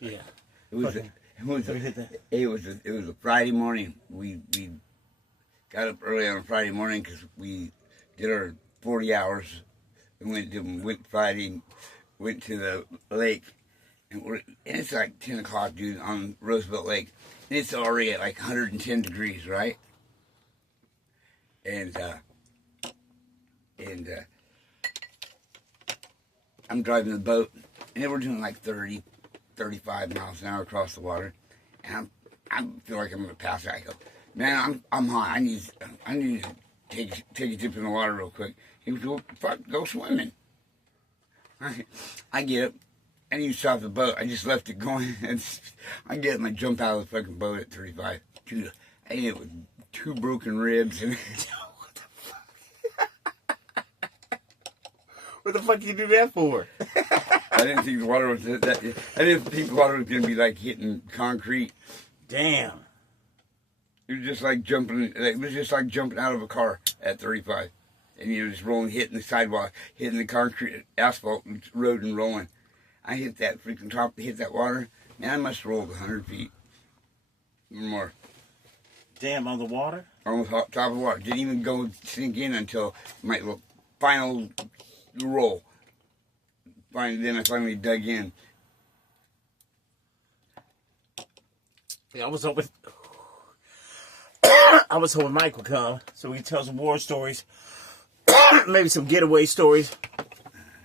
Yeah. It was a Friday morning. We got up early on a Friday morning because we did our 40 hours. We went Friday, went to the lake, and it's like 10 o'clock, dude, on Roosevelt Lake. And it's already at like 110 degrees, right? And I'm driving the boat, and we're doing like 30, 35 miles an hour across the water, and I feel like I'm gonna pass out. I go, man, I'm hot. I need to take a dip in the water real quick. He goes, well, fuck, go swimming. I get up. I didn't even stop the boat. I just left it going. And I get up and I jump out of the fucking boat at 35. Dude, I ended up with 2 broken ribs. And What the fuck? What the fuck you do that for? I didn't think the water was that. I didn't think the water was gonna be like hitting concrete. Damn. It was just like jumping. It was just like jumping out of a car at 35, and just rolling, hitting the sidewalk, hitting the concrete, asphalt road, and rolling. I hit that freaking top, hit that water. Man, I must have rolled 100 feet or more. Damn, on the water? On the top of the water. Didn't even go sink in until my final roll. Then I finally dug in. Yeah, I was hoping Mike would come so we could tell some war stories. Maybe some getaway stories.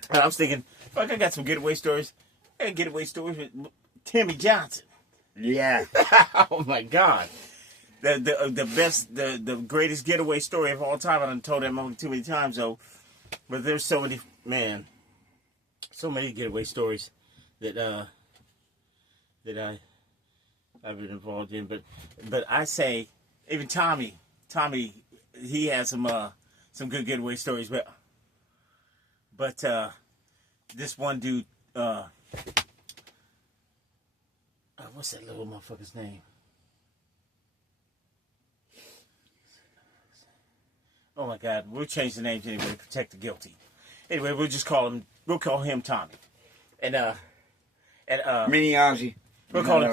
And I was thinking, fuck, I got some getaway stories. I got getaway stories with Timmy Johnson. Yeah. Oh my God. The best, the greatest getaway story of all time. I done told that moment too many times though. But there's so many, man, so many getaway stories that I've been involved in. But I say, even Tommy, he has some good getaway stories. But this one dude, what's that little motherfucker's name? Oh my God, we'll change the names anyway to protect the guilty. Anyway, we'll call him Tommy. And Mini Ozzy. We'll call him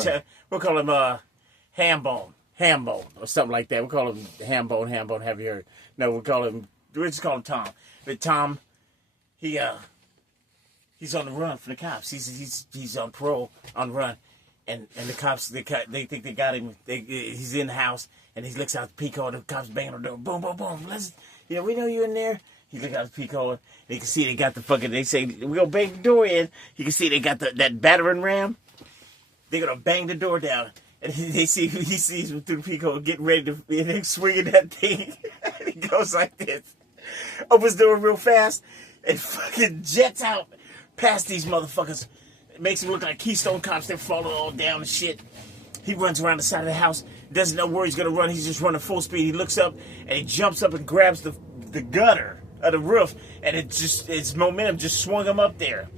Hambone or something like that. We'll call him Hambone. Have you heard? No, we'll just call him Tom. But Tom, he's on the run from the cops. He's on parole, on the run, and the cops they think they got him. He's in the house and he looks out the peephole. The cops banging on the door. Boom, boom, boom. We know you in there. He look out the peephole. You can see they got the fucking. They say we gonna bang the door in. You can see they got that battering ram. They're gonna bang the door down, and he sees him through the peephole, getting ready to, and they're swinging that thing. And he goes like this, opens the door real fast, and fucking jets out past these motherfuckers. It makes him look like Keystone Cops. They're falling all down and shit. He runs around the side of the house, doesn't know where he's gonna run. He's just running full speed. He looks up and he jumps up and grabs the gutter of the roof, and its momentum just swung him up there.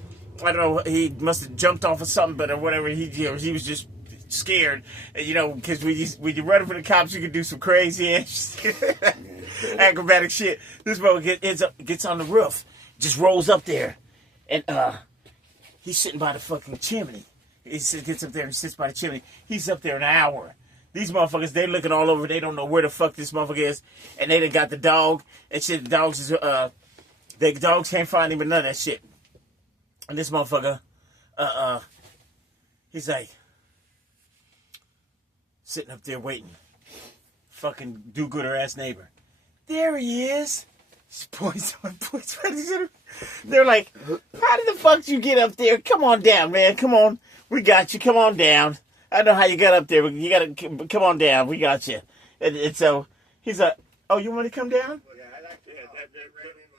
I don't know, he must have jumped off of something, or whatever. He was just scared, because when you're running from the cops, you can do some crazy ass acrobatic shit. This boy gets on the roof, just rolls up there, and he's sitting by the fucking chimney. He gets up there and sits by the chimney. He's up there an hour. These motherfuckers, they looking all over. They don't know where the fuck this motherfucker is, and they done got the dog and shit. The dogs can't find him, and none of that shit. And this motherfucker, he's like, sitting up there waiting. Fucking do-gooder ass neighbor. There he is. She points. They're like, how did the fuck did you get up there? Come on down, man. Come on. We got you. Come on down. I don't know how you got up there, but you gotta come on down. We got you. And so he's like, oh, you want to come down?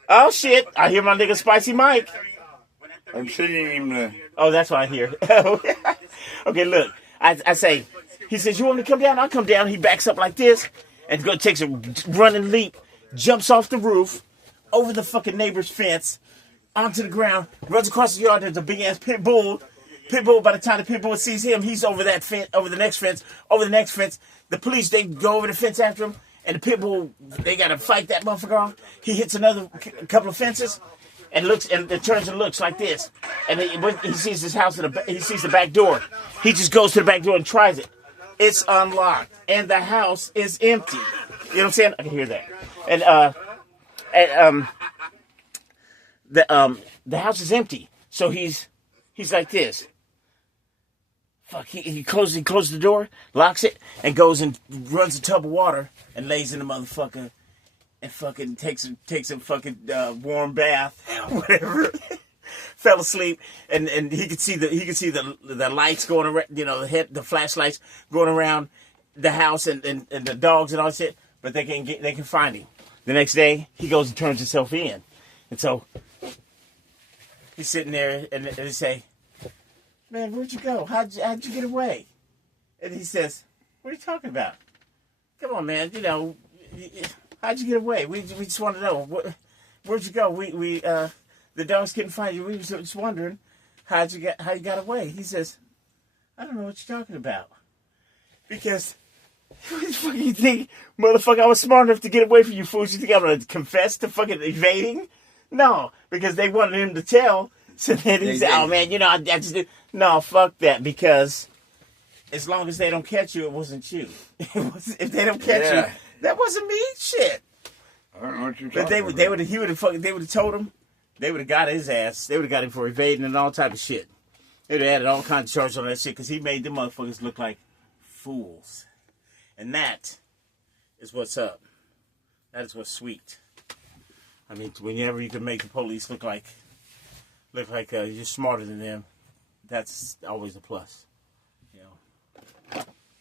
Oh, shit. I hear my nigga Spicy Mike. I'm sitting him. Oh, that's what I hear. Okay, look. I say, he says, you want me to come down? I'll come down. He backs up like this and takes a running leap, jumps off the roof, over the fucking neighbor's fence, onto the ground, runs across the yard. There's a big-ass pit bull. By the time the pit bull sees him, he's over that fence, over the next fence. The police, they go over the fence after him, and the pit bull, they got to fight that motherfucker off. He hits another couple of fences, and looks and turns and looks like this. And when he sees his house, he sees the back door. He just goes to the back door and tries it. It's unlocked, and the house is empty. You know what I'm saying? I can hear that. The house is empty. So he's like this. Fuck, he closes the door, locks it, and goes and runs a tub of water and lays in the motherfucker and fucking takes a fucking warm bath, whatever. Fell asleep, and he could see the lights going around, the flashlights going around the house and the dogs and all that shit, but they can find him. The next day, he goes and turns himself in, and so he's sitting there, and they say, "Man, where'd you go? How'd you get away?" And he says, "What are you talking about? Come on, man. How'd you get away? We just want to know where'd you go? The dogs couldn't find you. We were just wondering how you got away." He says, "I don't know what you're talking about, because what the fuck you think, motherfucker? I was smart enough to get away from you fools. You think I'm gonna confess to fucking evading? No, because they wanted him to tell." So then he said, "Oh man, I just did." No, fuck that, because as long as they don't catch you, it wasn't you. If they don't catch you, that wasn't me. Shit. I don't know what you're talking about. But they would have told him. They would have got his ass. They would have got him for evading and all type of shit. They would have added all kinds of charges on that shit because he made them motherfuckers look like fools. And that is what's up. That is what's sweet. I mean, whenever you can make the police look like you're smarter than them, that's always a plus,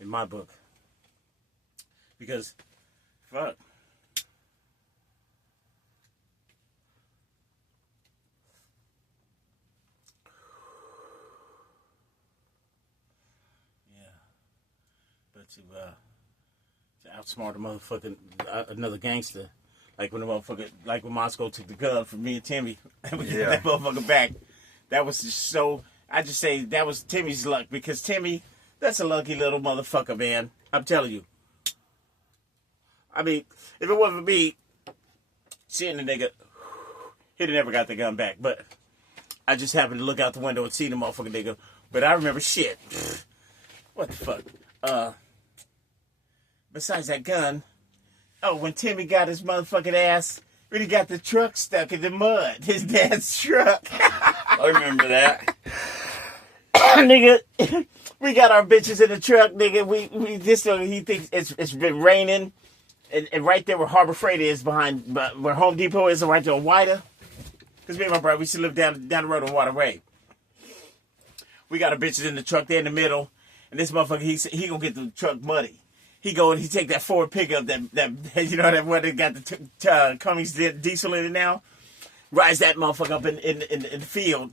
in my book. Because, fuck. Yeah. But to outsmart a motherfucking, another gangster, like when Moscow took the gun from me and Timmy, and we got that motherfucker back. That was just so, I just say that was Timmy's luck, because Timmy, that's a lucky little motherfucker, man. I'm telling you. I mean, if it wasn't for me seeing the nigga, he'd have never got the gun back. But I just happened to look out the window and see the motherfucking nigga. But I remember shit. What the fuck? Besides that gun, when Timmy got his motherfucking ass, when he got the truck stuck in the mud, his dad's truck. I remember that. Nigga, we got our bitches in the truck, nigga. He thinks it's been raining. And right there where Harbor Freight is, behind where Home Depot is, right there on Wida. Because me and my brother, we used to live down the road on Water Way. We got our bitches in the truck there in the middle. And this motherfucker, he gonna get the truck muddy. He go and he take that Ford pickup, that that one that got the Cummins diesel in it now. Rides that motherfucker up in the field.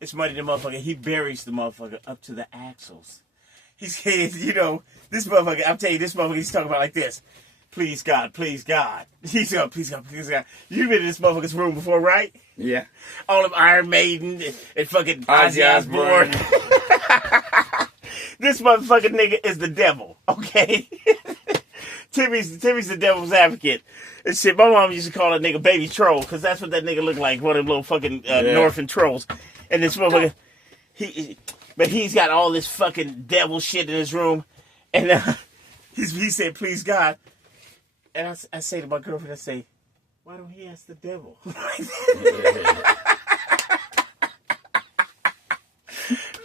It's muddy, the motherfucker. He buries the motherfucker up to the axles. This motherfucker, I'm telling you, this motherfucker, he's talking about like this. Please God, please God. He's going, please God, please God. You've been in this motherfucker's room before, right? Yeah. All of Iron Maiden and fucking Ozzy Osbourne. This motherfucking nigga is the devil, okay? Timmy's the devil's advocate. And shit, my mom used to call that nigga Baby Troll, because that's what that nigga looked like, one of them little fucking Northern trolls. And this motherfucker, he's got all this fucking devil shit in his room. And he said, please God. And I say to my girlfriend, I say, why don't he ask the devil?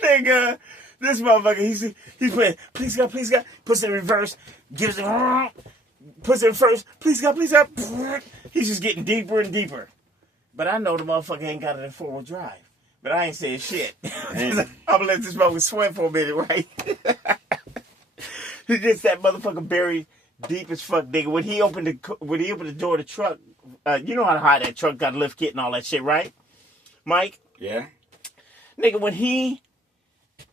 Nigga, this motherfucker, he's playing, please God, puts it in reverse, puts it in first, please God. He's just getting deeper and deeper. But I know the motherfucker ain't got it in four-wheel drive. But I ain't saying shit. I'm gonna let this motherfucker swim for a minute, right? He gets that motherfucker buried deep as fuck, nigga. When he opened the door of the truck, you know how high that truck got, lift kit and all that shit, right, Mike? Yeah. Nigga, when he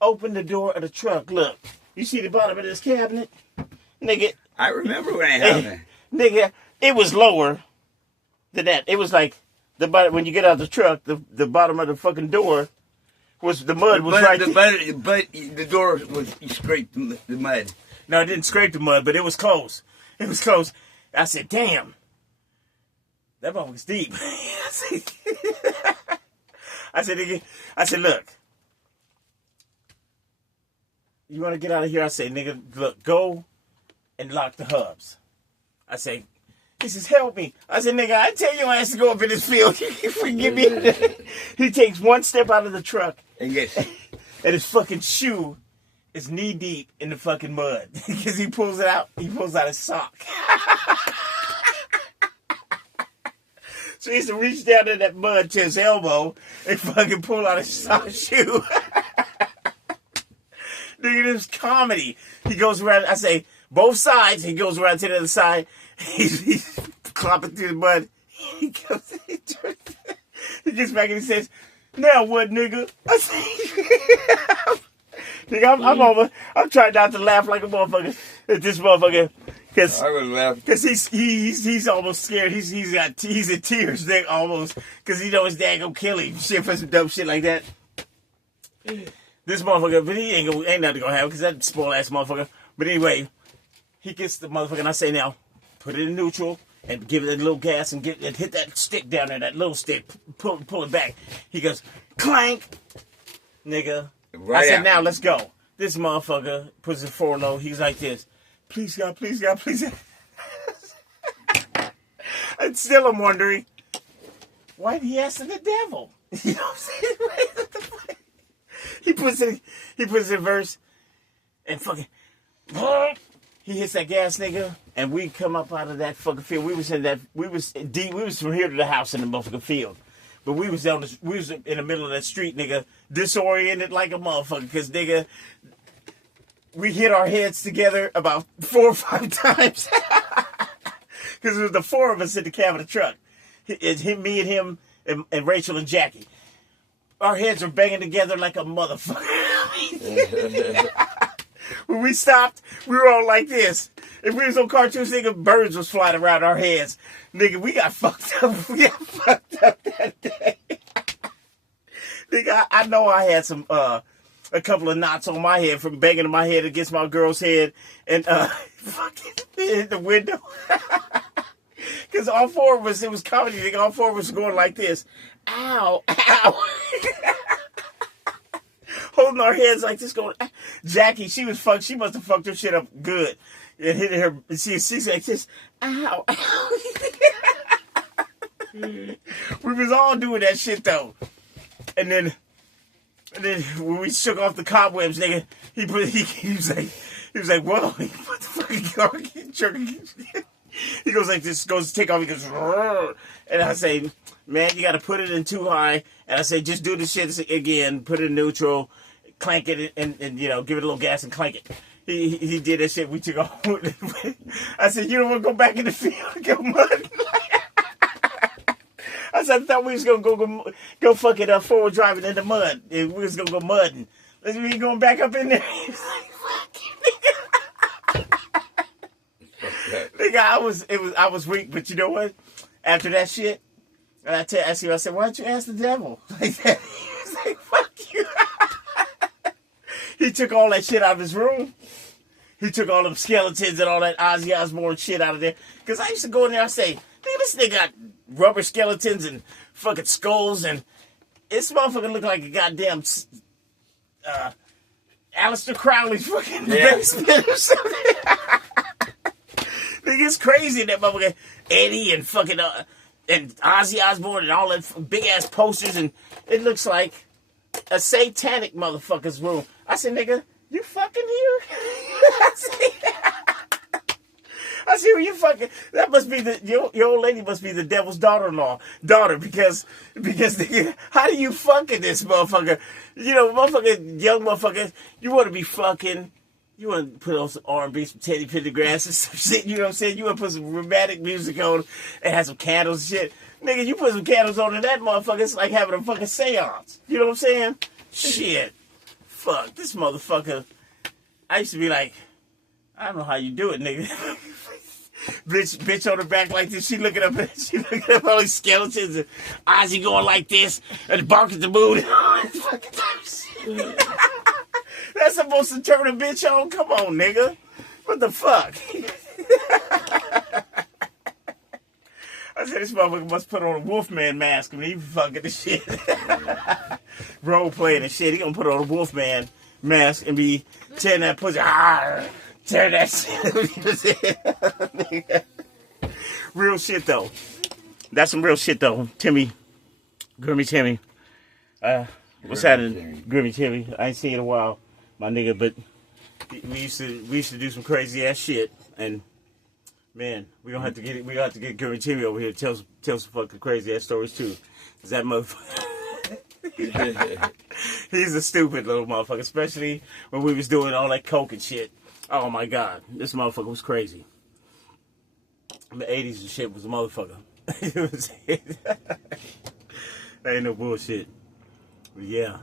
opened the door of the truck, look, you see the bottom of this cabinet, nigga. I remember when it happened. Nigga, it was lower than that. It was like the bottom when you get out of the truck, the bottom of the fucking door was the mud was right there. But the door was, you scraped the mud. No, it didn't scrape the mud, but it was close. It was close. I said, damn. That motherfucker's deep. I said, nigga, I said, look, you want to get out of here? I said, nigga, look, go and lock the hubs. I say, he says, help me. I said, nigga, I tell your ass to go up in this field. If we get me. He takes one step out of the truck. And his fucking shoe is knee deep in the fucking mud. Because he pulls it out. He pulls out his sock. So he used to reach down in that mud to his elbow and fucking pull out his sock shoe. Nigga, this is comedy. He goes around, I say, both sides. He goes around to the other side. He's clopping through the mud. He gets back and he says, now what, nigga? I say, nigga, I'm over. I'm trying not to laugh like a motherfucker at this motherfucker. Cause, I was laughing. Because he's almost scared. He's in tears, nigga, almost. Because he know his dad gonna kill him. Shit for some dumb shit like that. This motherfucker, but he ain't nothing gonna happen because that spoiled ass motherfucker. But anyway, he gets the motherfucker and I say, now, put it in neutral and give it a little gas and hit that stick down there, that little stick, pull it back. He goes, clank, nigga. Right I said, now let's go. This motherfucker puts it forward low. He's like this. Please God, please God, please God. And still I'm wondering, why did he ask the devil? You know what I'm saying? He puts it in verse and fucking he hits that gas, nigga, and we come up out of that fucking field. We was deep. We was from here to the house in the motherfucking field. But we was in the middle of that street, nigga, disoriented like a motherfucker, because nigga, we hit our heads together about 4 or 5 times. Because it was the 4 of us in the cab of the truck. It's him, me and him, and Rachel and Jackie. Our heads were banging together like a motherfucker. When we stopped, we were all like this. If we was on cartoons, nigga, birds was flying around our heads. Nigga, we got fucked up. We got fucked up that day. Nigga, I know I had some, a couple of knots on my head from banging my head against my girl's head and, fucking in the window. Because all 4 of us, it was comedy, nigga. All 4 of us going like this. Ow, ow. Holding our heads like this going. Jackie, she was fucked. She must have fucked her shit up good. It hit her. She's like this. Ow, ow. We was all doing that shit though. And then when we shook off the cobwebs, nigga, he was like, whoa, he put the fucking car jerking. He goes like this, goes to take off, he goes, rrr. And I say, man, you got to put it in too high. And I say, just do the shit again, put it in neutral, clank it, and you know, give it a little gas and clank it. He did that shit. We took off. I said, you don't want to go back in the field and go mud? I said, I thought we was going to go fucking forward driving in the mud. We was going to go mudding. We ain't going back up in there. He was like, fuck you, nigga. Nigga, I was weak, but you know what? After that shit, and I said, why don't you ask the devil? Like that. He was like, fuck you. He took all that shit out of his room. He took all them skeletons and all that Ozzy Osbourne shit out of there. Because I used to go in there and say, nigga, this nigga got rubber skeletons and fucking skulls, and this motherfucker look like a goddamn Aleister Crowley's fucking basement or something. Nigga, it's crazy that motherfucker Eddie and fucking and Ozzy Osbourne and all that big ass posters, and it looks like a satanic motherfucker's room. I said, nigga, you fucking here? I see where you fucking. That must be your old lady must be the devil's daughter because nigga, how do you fucking this motherfucker? You know, motherfucker, young motherfucker, you want to be fucking. You want to put on some R&B, some Teddy Pendergrass and some shit, you know what I'm saying? You want to put some romantic music on and have some candles and shit. Nigga, you put some candles on and that motherfucker, it's like having a fucking seance. You know what I'm saying? Shit. Fuck, this motherfucker. I used to be like, I don't know how you do it, nigga. bitch on the back like this. She looking up all these skeletons and Ozzy going like this and bark at the moon. That's supposed to turn a bitch on? Come on, nigga. What the fuck? I said, this motherfucker must put on a Wolfman mask when he fucking the shit. Role playing and shit. He gonna put on a Wolfman mask and be tearing that pussy. Tear that shit. Real shit, though. That's some real shit, though. Timmy. Grimmy Timmy. What's happening, Grimmy Timmy? I ain't seen you in a while, my nigga, but we used to do some crazy ass shit, and man, we gonna have to get Grimmy Timmy over here to tell some fucking crazy ass stories too. Cause that motherfucker, he's a stupid little motherfucker, especially when we was doing all that coke and shit. Oh my god, this motherfucker was crazy. In the 80s and shit was a motherfucker. That ain't no bullshit. But yeah.